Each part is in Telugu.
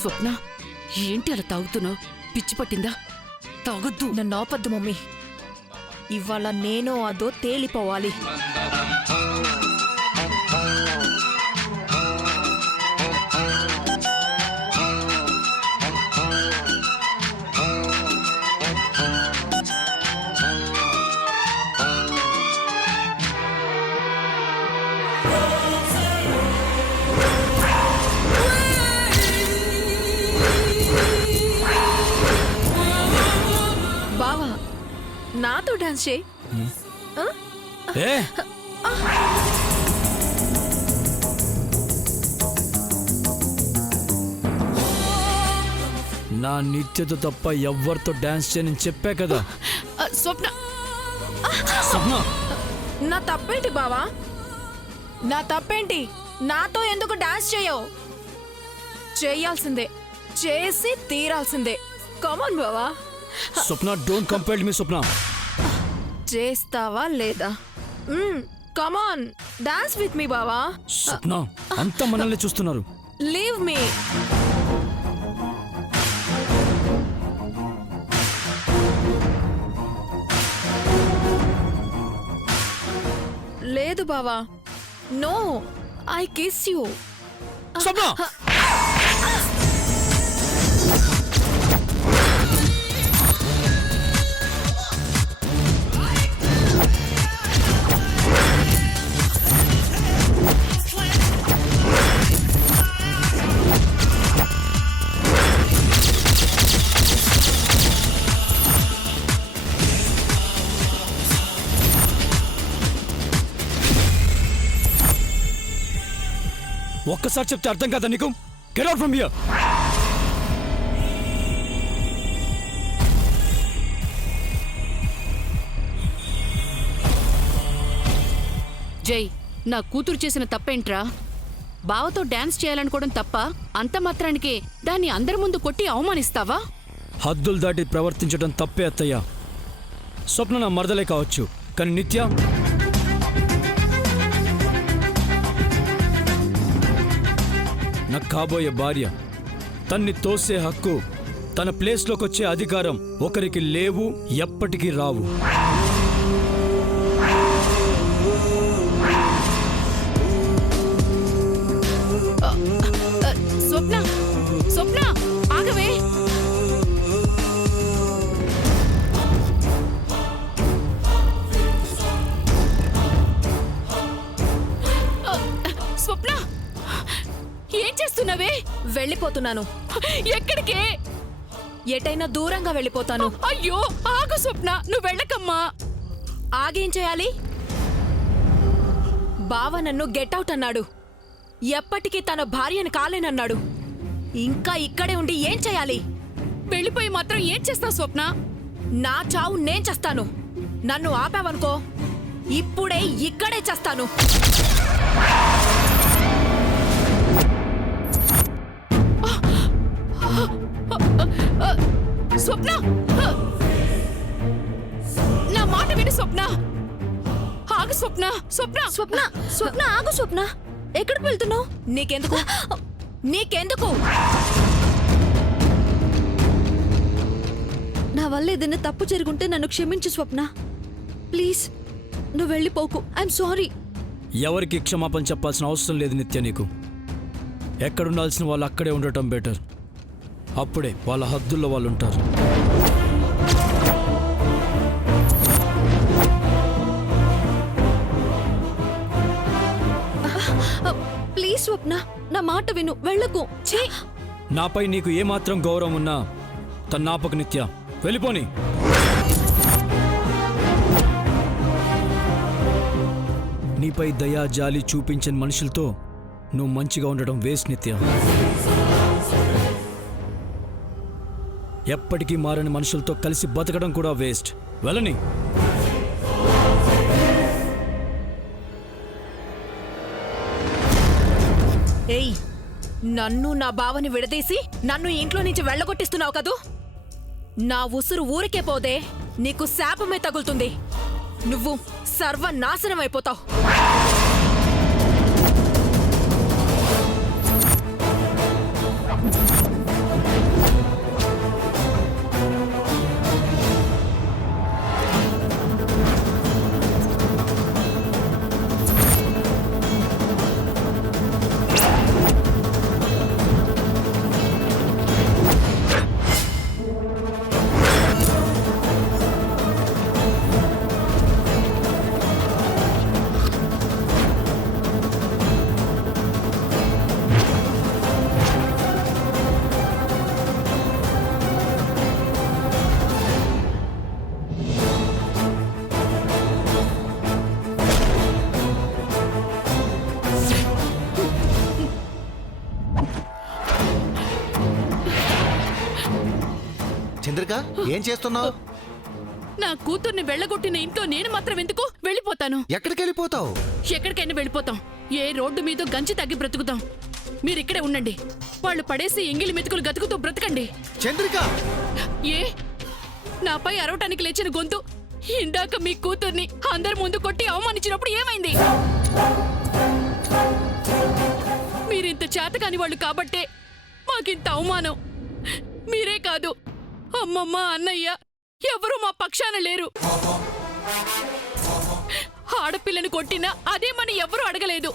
స్వప్న, ఏంటి అలా తాగుతున్నావు? పిచ్చి పట్టిందా? తాగొద్దు. నన్ను ఆపద్దు మమ్మీ. ఇవాళ నేనో అదో తేలిపోవాలి. బావా, నాతో డాన్స్ చేయి. నా నిత్యతో తప్ప ఎవ్వరితో డాన్స్ చేయని చెప్పా కదా. స్వప్న, స్వప్న, నా తప్పేంటి బావా? నా తప్పేంటి? నాతో ఎందుకు డాన్స్ చేయవు? చేయాల్సిందే, చేసి తీరాల్సిందే. కమాన్ బావా. స్వప్న, డోంట్ కంపేర్ మీ. స్వప్న, చేస్తావా లేదా? కమాన్, డాన్స్ విత్ మీ బావా. స్వప్న, అంతా మనల్ని చూస్తున్నారు. Leave me. లేదు బావా, నో, ఐ కిస్ యూ. స్వప్న, ఒక్కసారి చెప్తే అర్థం కదా నీకు? Get out from here. జై, నా కూతురు చేసిన తప్పేంట్రా? బావతో డాన్స్ చేయాలనుకోవడం తప్ప? అంత మాత్రానికే దాన్ని అందరి ముందు కొట్టి అవమానిస్తావా? హద్దులు దాటి ప్రవర్తించడం తప్పే అత్తయ్య. స్వప్న నా మరదలే కావచ్చు, కానీ నిత్య నాకు కాబోయే భార్య. తన్ని తోసే హక్కు, తన ప్లేస్లోకి వచ్చే అధికారం ఒకరికి లేవు, ఎప్పటికీ రావు. స్వప్న, స్వప్న, ఆగవే. స్వప్న, ఏం చేస్తున్నావే? వెళ్ళిపోతున్నాను. ఎక్కడికే? ఎటైనా దూరంగా వెళ్ళిపోతాను. అయ్యో, ఆగు స్వప్న, నువ్వు వెళ్ళకమ్మా. ఆగేం చేయాలి? బావ నన్ను గెట్అవుట్ అన్నాడు. ఎప్పటికీ తన భార్యను కాలేనన్నాడు. ఇంకా ఇక్కడే ఉండి ఏం చేయాలి? వెళ్ళిపోయి మాత్రం ఏం చేస్తావు స్వప్న? నా చావు నేను చేస్తాను. నన్ను ఆపావనుకో, ఇప్పుడే ఇక్కడే చేస్తాను. స్వప్న, నా మాట విను స్వప్న. ఆగు స్వప్న. స్వప్న, స్వప్న, స్వప్న, ఆగు స్వప్న. ఎక్కడికి వెళ్తున్నావు? నీకెందుకు? నీకెందుకు? నా వల్ల ఏదైనా తప్పు జరుగుంటే నన్ను క్షమించు స్వప్న. ప్లీజ్, నువ్వు వెళ్ళిపోకు. I'm sorry. ఎవరికి క్షమాపణ చెప్పాల్సిన అవసరం లేదు నిత్య. నీకు ఎక్కడుండాల్సిన వాళ్ళు అక్కడే ఉండటం బెటర్. అప్పుడే వాళ్ళ హద్దుల్లో వాళ్ళు ఉంటారు. ప్లీజ్ స్వప్న, నా మాట విను. వెళ్ళకు. నాపై నీకు ఏమాత్రం గౌరవం ఉన్నా తన్నాపక నిత్య. వెళ్ళిపోని. నీపై దయా జాలి చూపించని మనుషులతో నువ్వు మంచిగా ఉండడం వేస్ట్ నిత్య. ఎప్పటికీ మారని మనుషులతో కలిసి బతకడం కూడా వేస్ట్. వెళ్ళని. ఏయ్, నన్ను నా బావని విడదీసి నన్ను ఇంట్లో నుంచి వెళ్ళగొట్టిస్తున్నావు కదూ? నా ఉసురు ఊరికే పోదే నీకు శాపమే తగులుతుంది. నువ్వు సర్వనాశనం అయిపోతావు. చంద్రిక, ఏం చేస్తున్నావు? నా కూతుర్ని వెళ్ళగొట్టిన ఇంట్లో నేను మాత్రం ఎందుకు వెళ్ళిపోతాను. ఎక్కడికి వెళ్ళిపోతావు? ఎక్కడికైనా వెళ్ళిపోతాం. ఏ రోడ్డు మీద గంజి తగ్గి బ్రతుకుతాం. మీరిక్కడే ఉండండి. వాళ్ళు పడేసి ఎంగిలి మెతుకులు గతుకుతూ బ్రతకండి. చంద్రిక, ఏ నాపై అరవటానికి లేచిన గొంతు ఇందాక మీ కూతుర్ని అందరి ముందు కొట్టి అవమానించినప్పుడు ఏమైంది? మీరింత చేతకాని వాళ్ళు కాబట్టే మాకింత అవమానం. మీరే కాదు, అమ్మమ్మ, అన్నయ్య ఎవరూ మా పక్షాన లేరు. ఆడపిల్లని కొట్టినా అదేమని ఎవరూ అడగలేదు.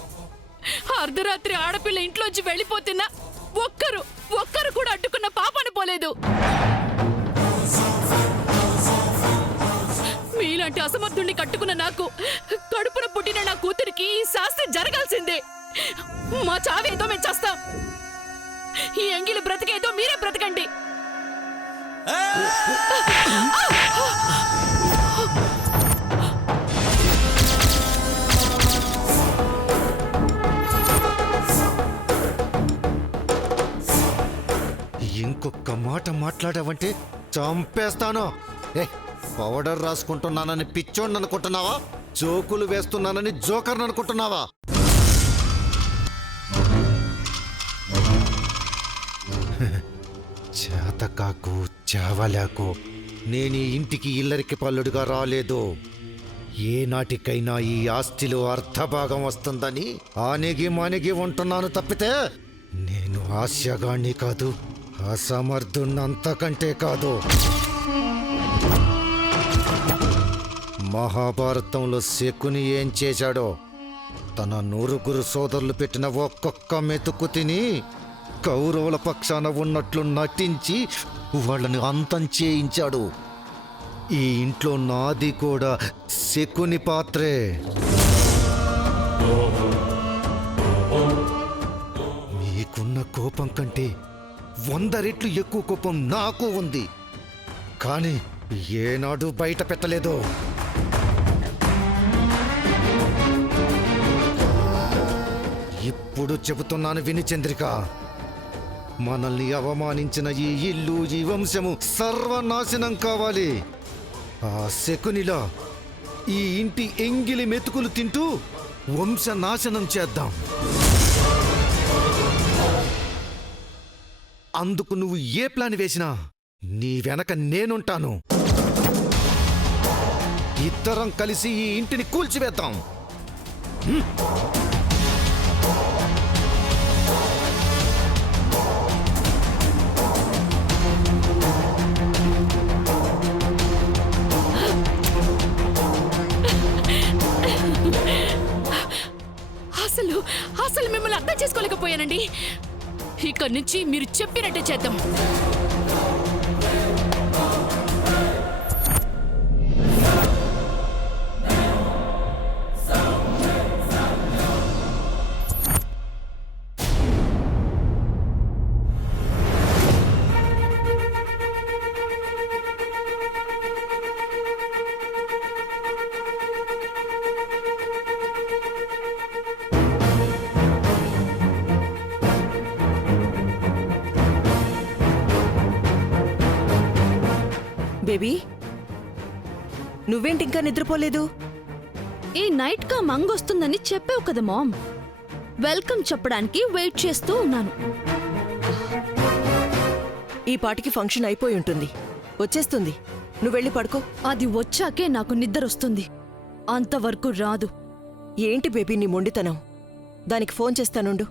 అర్ధరాత్రి ఆడపిల్ల ఇంట్లోంచి వెళ్ళిపోతున్నా ఒక్కరు కూడా అడ్డుకున్న పాపని పోలేదు. మీలాంటి అసమర్థుణ్ణి కట్టుకున్న నాకు, కడుపున పుట్టిన నా కూతురికి ఈ శాస్త్రి జరగాల్సిందే. మా చావేదో మేము చేస్తాం. ఈ ఎంగిలి బ్రతికేదో మీరే బ్రతకండి. ఇంకొక మాట మాట్లాడావంటే చంపేస్తాను. పౌడర్ రాసుకుంటున్నానని పిచ్చోడిని అనుకుంటున్నావా? జోకులు వేస్తున్నానని జోకర్ని అనుకుంటున్నావా? చేతకాకు, చావలేకు. నేను ఈ ఇంటికి ఇల్లరికి పల్లుడుగా రాలేదు. ఏనాటికైనా ఈ ఆస్తిలో అర్ధభాగం వస్తుందని ఆనిగి మానిగి ఉంటున్నాను తప్పితే నేను ఆశగాణ్ణి కాదు, అసమర్థున్నంతకంటే కాదు. మహాభారతంలో శకుని ఏం చేశాడో, తన నూరుగురు సోదరులు పెట్టిన ఒక్కొక్క మెతుకు తిని కౌరవుల పక్షాన ఉన్నట్లు నటించి వాళ్ళని అంతం చేయించాడు. ఈ ఇంట్లో నాది కూడా శకుని పాత్రే. మీకున్న కోపం కంటే 100 రెట్లు ఎక్కువ కోపం నాకు ఉంది. కానీ ఏనాడు బయట పెట్టలేదు. ఇప్పుడు చెబుతున్నాను విని చంద్రిక. మనల్ని అవమానించిన ఈ ఇల్లు, ఈ వంశము సర్వనాశనం కావాలి. ఆ శకునిలా ఈ ఇంటి ఎంగిలి మెతుకులు తింటూ వంశ నాశనం చేద్దాం. అందుకు నువ్వు ఏ ప్లాన్ వేసినా నీ వెనక నేనుంటాను. ఇద్దరం కలిసి ఈ ఇంటిని కూల్చివేద్దాం. అసలు మిమ్మల్ని అర్థం చేసుకోలేకపోయానండి. ఇక్కడి నుంచి మీరు చెప్పినట్టే చేద్దాం. బేబీ, నువ్వేంటి ఇంకా నిద్రపోలేదు? ఈ నైట్ కా మంగొస్తుందని చెప్పావు కదా మామ్. వెల్కమ్ చెప్పడానికి వెయిట్ చేస్తూ ఉన్నాను. ఈ పాటికి ఫంక్షన్ అయిపోయి ఉంటుంది. వచ్చేస్తుంది. నువ్వు వెళ్ళి పడుకో. అది వచ్చాకే నాకు నిద్ర వస్తుంది, అంతవరకు రాదు. ఏంటి బేబీ నీ మొండితనం? దానికి ఫోన్ చేస్తానుండు.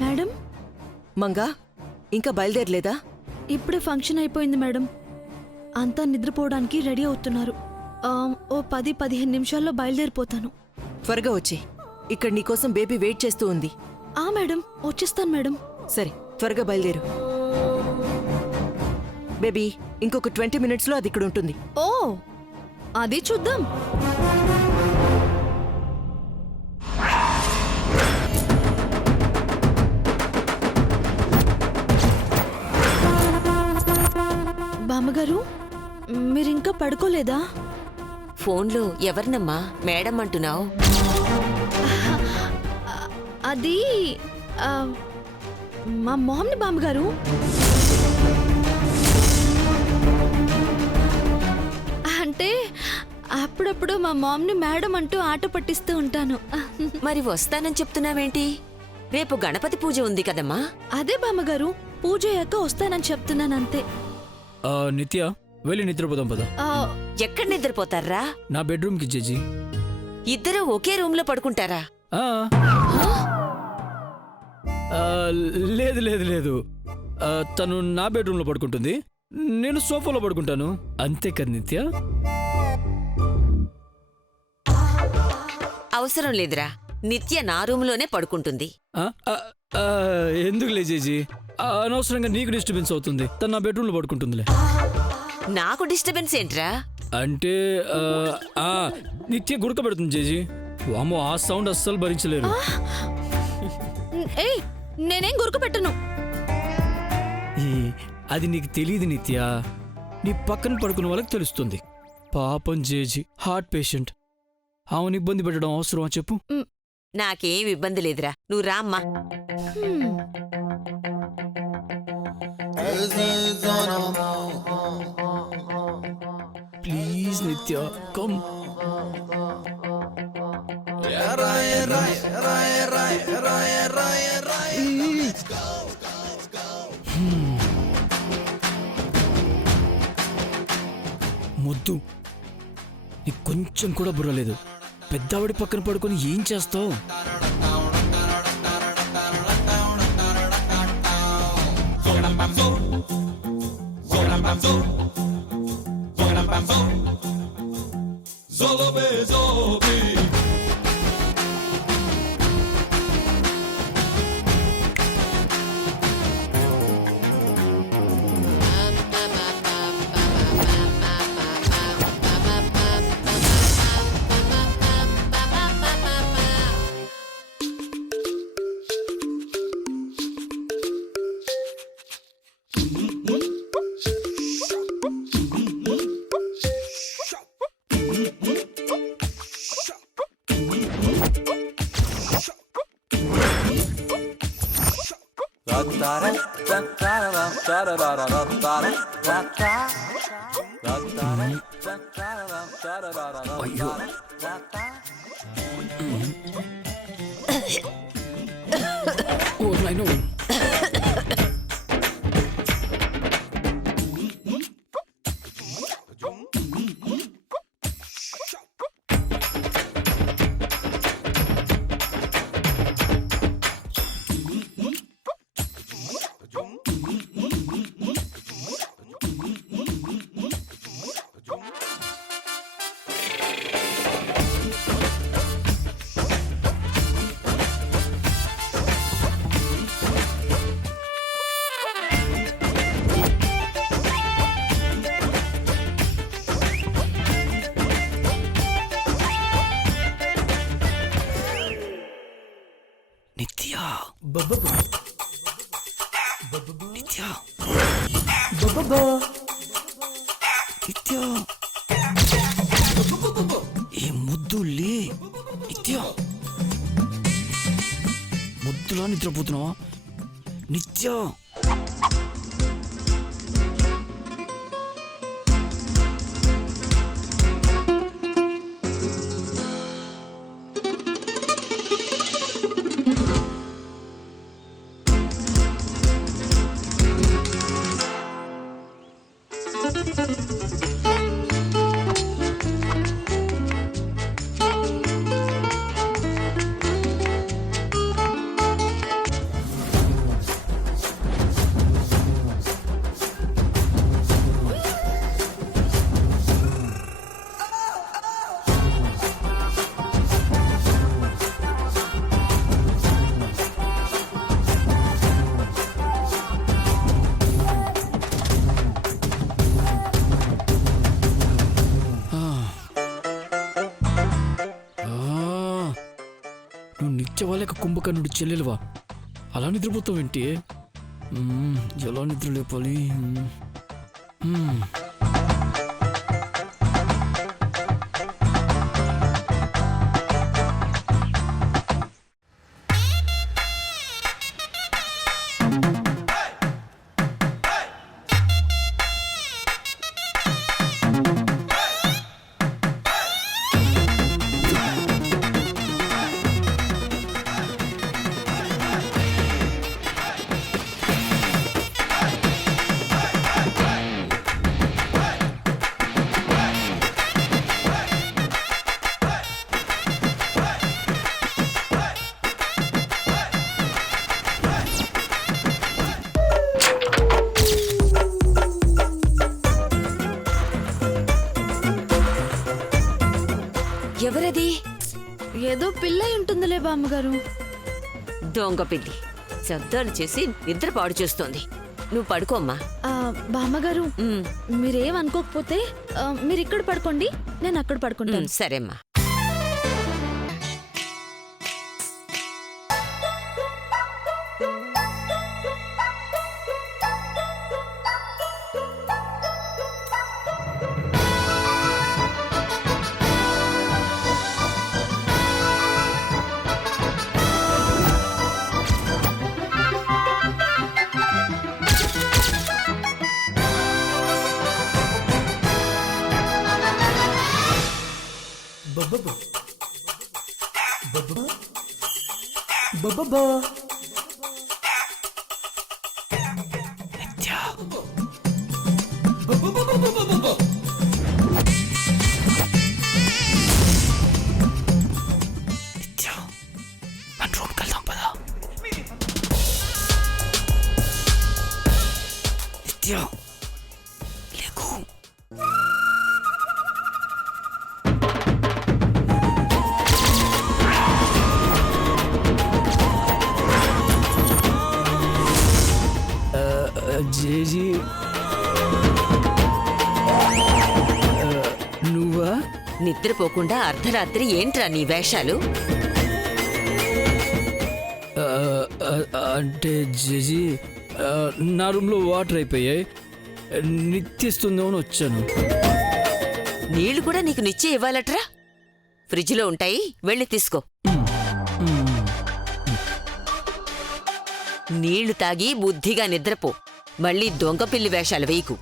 మేడం, మంగా ఇంకా బయలుదేరలేదా? ఇప్పుడే ఫంక్షన్ అయిపోయింది మేడం. అంతా నిద్రపోవడానికి రెడీ అవుతున్నారు. ఓ 10-15 నిమిషాల్లో బయలుదేరిపోతాను. త్వరగా వచ్చి, ఇక్కడ నీకోసం బేబీ వెయిట్ చేస్తూ ఉంది. మేడం, వచ్చేస్తాను మేడం. సరే, త్వరగా బయలుదేరు. బేబీ, ఇంకొక 20 మినిట్స్లో అది ఇక్కడ ఉంటుంది. ఓ, అది చూద్దాం. బామ్మగారు, మీరింకా పడుకోలేదా? ఫోన్లో ఎవరినమ్మా మేడం అంటున్నావు? అది మా మామ్ని బామ్మగారు. అంటే అప్పుడప్పుడు మా మామ్ని మేడం అంటూ ఆట పట్టిస్తూ ఉంటాను. మరి వస్తానని చెప్తున్నావేంటి? రేపు గణపతి పూజ ఉంది కదమ్మా. అదే బామ్మగారు, పూజ అయ్యాక వస్తానని చెప్తున్నాను అంతే. నిత్య, వెళ్ళి నిద్రపోదాం పద. ఎక్కడ నిద్రపోతారా? నా బెడ్రూమ్కి జేజీ. ఇద్దరు ఒకే రూమ్ లో పడుకుంటారా? ఆ. లేదు లేదు లేదు, తను నా బెడ్రూమ్లో పడుకుంటుంది, నేను సోఫాలో పడుకుంటాను, అంతే కదా నిత్య? అవసరం లేదురా, నిత్య నా రూమ్లోనే పడుకుంటుంది. ఎందుకు లేజేజీ, అనవసరంగా నీకు డిస్టర్బెన్స్ అవుతుంది. తను నా బెడ్రూమ్లో పడుకుంటుందిలే. నాకు డిస్టర్బెన్స్ ఏంట్రా? అంటే నిత్య గుడక పెడుతుంది జేజీ. వామో, ఆ సౌండ్ అస్సలు భరించలేరు. ఏయ్, నేనేం గురుకు పెట్టను. అది నీకు తెలియదు నిత్య, నీ పక్కన పడుకున్న వాళ్ళకి తెలుస్తుంది. పాపం జేజీ హార్ట్ పేషెంట్, ఆమెను ఇబ్బంది పెట్టడం అవసరమా చెప్పు? నాకేం ఇబ్బంది లేదురా, నువ్వు రామ్మా. ప్లీజ్ నిత్య, కమ్. ముద్దు, నీకు కొంచెం కూడా బుర్రలేదు. పెద్దవాడి పక్కన పడుకొని ఏం చేస్తావు? అయ్యో, ఓ నాయనో. నిత్య, నిత్య, నిత్య, ఏ ముద్దు లే. నిత్య, ముద్దులా నిద్రపోతున్నావా? నిత్య నువ్వు నిత్య వాళ్ళ కుంభకర్ణుడు చెల్లెలువా అలా నిద్రపోతావేంటి ఎలా నిద్ర లేపాలి ఎవరది? ఏదో పిల్ల అయి ఉంటుందిలే బామ్మగారు. దొంగ పిల్లి శబ్దాలు చేసి నిద్ర పాడు చేస్తోంది. నువ్వు పడుకోమ్మా. బామ్మగారు మీరేం అనుకోకపోతే మీరు ఇక్కడ పడుకోండి, నేను అక్కడ పడుకుంటాను. సరేమ్మా. జేజీ నువ్వా? నిద్రపోకుండా అర్ధరాత్రి ఏంట్రా నీ వేషాలు? అంటే జేజీ నా రూమ్లో వాటర్ అయిపోయాయి, నిత్యస్తుందేమో అని వచ్చాను. నీళ్లు కూడా నీకు నిచ్చే ఇవ్వాలట్రా? ఫ్రిడ్జ్లో ఉంటాయి, వెళ్ళి తీసుకో. నీళ్లు తాగి బుద్ధిగా నిద్రపో. మళ్ళీ దొంగ పిల్లి వేషాలు వేయకు.